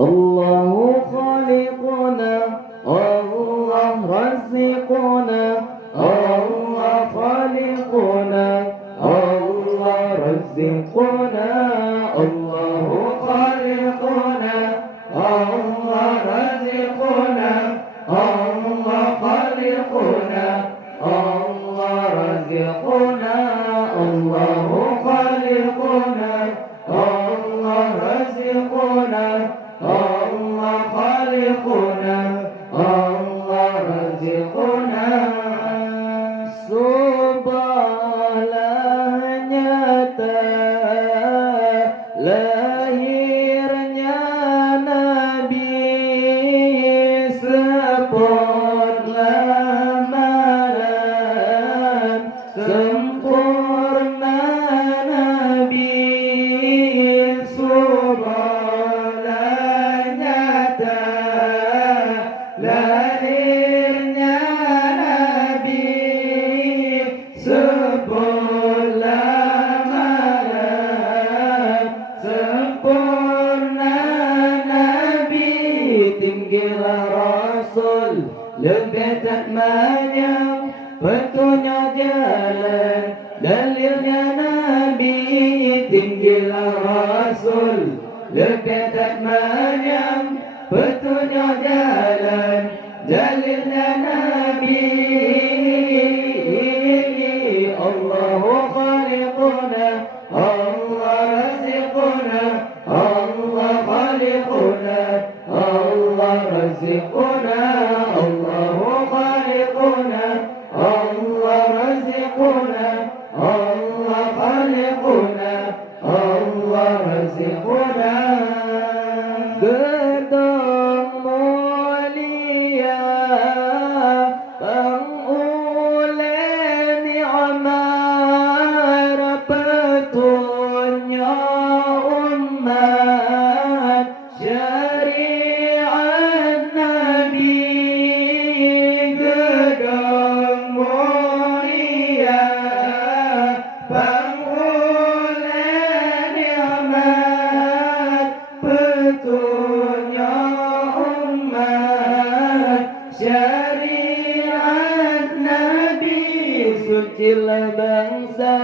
الله خالقنا الله رزقنا الله خالقنا الله رزقنا الله خالقنا الله رزقنا الله خالقنا الله رزقنا الله خالقنا الله رزقنا الله خالقنا الله رزقنا Subhanallah nyata lahirnya Nabi sempurna malam sempurna Nabi Subhanallah nyata lahirnya Nabi sempurna malam sempurna Nabi tinggilah Rasul lebih tak banyak petunjuk jalan dalilnya Nabi tinggilah Rasul lebih tak banyak petunjuk jalan dalilnya Nabi Allahu khaliquna Allah raziquna Allah khaliquna Allah raziquna Allahu khaliquna Allah raziquna Allah khaliquna Allah raziquna gedung mulia penguleni amar petunjuk umat syariat Nabi gedung mulia penguleni amar petunjuk umat syariat Nabi sucilah bangsa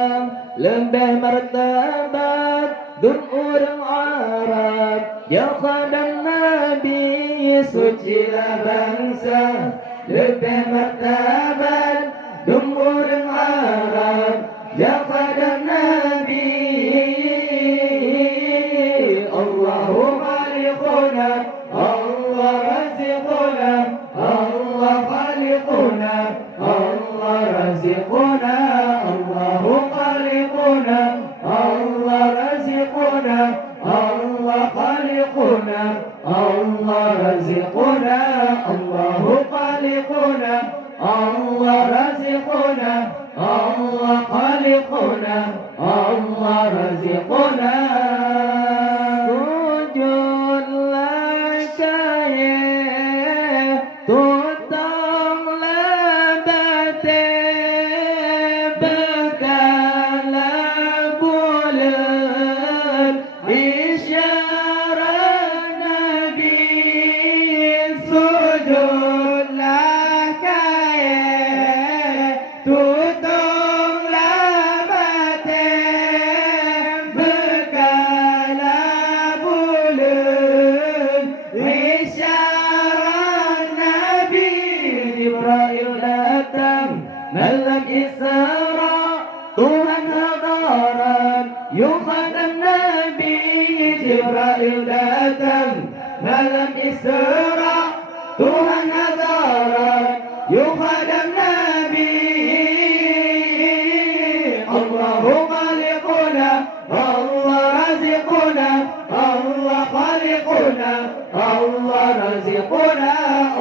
lembah martabat dun orang Arab ya khadam Nabi sucilah bangsa lembah martabat dun orang Arab ya khadam Nabi Allahu khaliquna Allah raziquna Allah khaliquna Allah raziquna Allahu khaliquna Allah raziquna Allah khaliquna Allah raziquna Allahu khaliquna Allah raziquna Allah khaliquna Allah raziquna sujud laka ya tutang labate bekala bulan isyarat Nabi sujud laka ya tutang labate bekala bulan isyarat Nabi Jibril datang malam Isra Tuhan hadarat yukhadam Nabi Jibril datang malam Isra Tuhan hadarat yukhadam Nabi Allahu khaliquna Allah raziquna Allah khaliquna Allah raziquna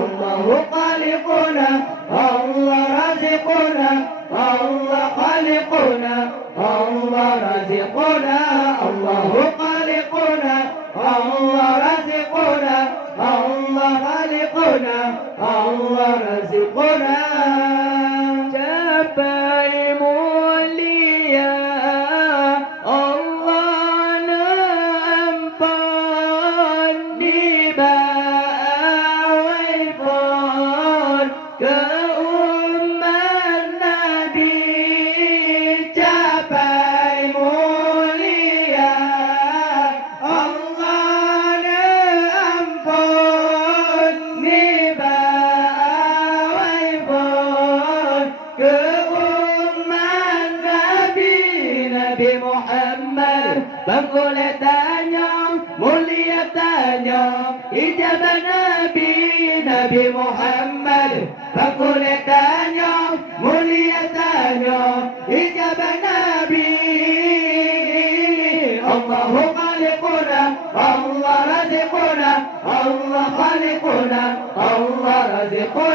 Allahu khaliquna Allah raziquna Allah khaliquna Allah raziquna Allahu khaliquna Allah raziquna Allah khaliquna Allah raziquna capai mulia Allah na ampan mulianya ijabah Nabi Muhammad. Kemuliaannya mulianya ijabah Nabi. Allahu khaliquna, Allah raziquna, Allah khaliquna, Allah raziquna.